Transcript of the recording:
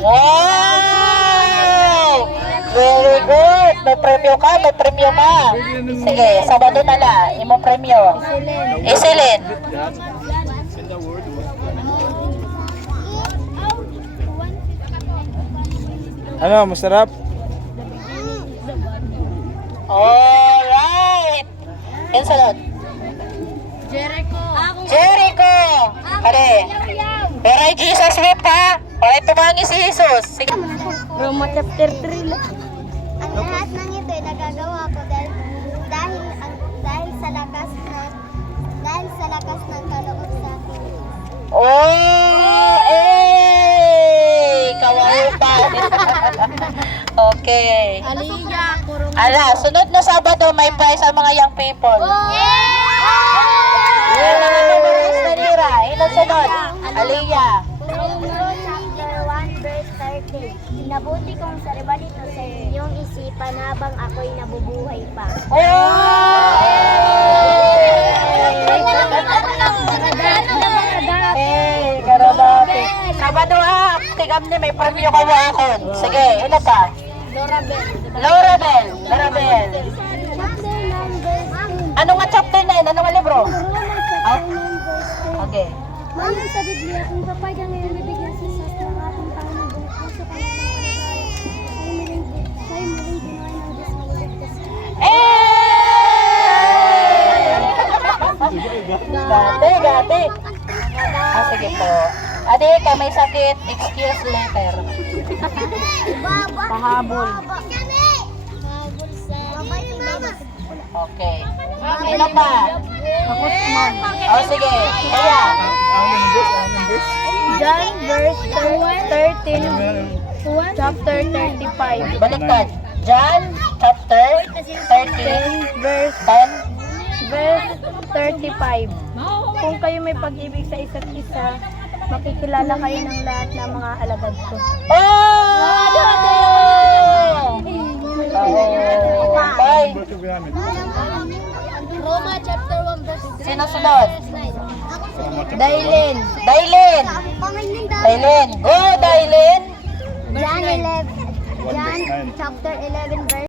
Wow! Very good. May premyo ka, may premyo ka. Sige, Sabado na lang. Imong premyo. Isilin. Ano, masarap? Alright. Yan sunod. Jericho. Pare. Pero ay Jesus whip ha. Para tumangi si Jesus. Sige. Roma chapter 3 lang. Ang lahat ng ito ay nagagawa ko dahil sa lakas ng kaloob sa akin. Oh, kawaii pa. Okay. Aliyah, kurong. Ala, sunod na Sabado may prize ang mga young people. Yan ang memorize na nira. Ilan sunod? Aliyah. Chapter 1 verse 30. Nabuti kong sariba dito sa iyong isipan habang ako'y nabubuhay pa. Karabate. Sabado ha, tigam ni may premyo ka wakon. Sige, ino pa? Laurabel. Chapter number 2. Ano nga chapter 9? Ano nga libro? Oh, okay. Mayon sa Biblia, kung kapag ang ngayon nabigyan sa Diyos ng ating Panginoon buong puso kang pananampalataya, siya'y muling ginawa ng Diyos maligtas. Gati. Sige po. Adi, ka may sakit, excuse later. Pahabol. Okay. Ino pa? Kakusman. Oh, sige. Kaya. John verse 13. Chapter 35. Baliktad. John chapter 13 Verse 10. verse 35. Kung kayo may pag-ibig sa isa't isa, makikilala kayo ng lahat ng mga alagad ko. Bye. Roma chapter 1 verse Sino sunod? Dailin. Dailin. Go, Dailin. John chapter 11 verse